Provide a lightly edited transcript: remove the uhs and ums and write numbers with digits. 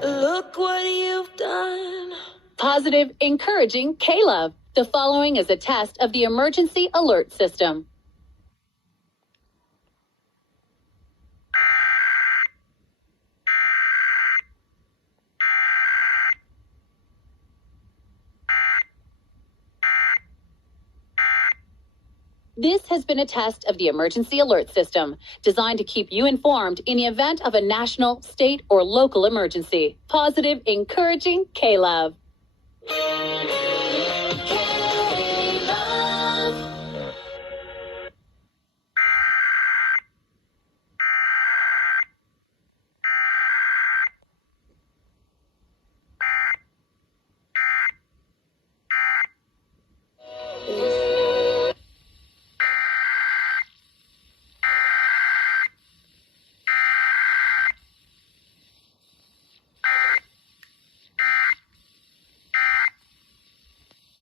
Look what you've done. Positive, encouraging KLOVE. The following is a test of the emergency alert system. This has been a test of the emergency alert system, designed to keep you informed in the event of a national, state, or local emergency. Positive, encouraging KLOVE.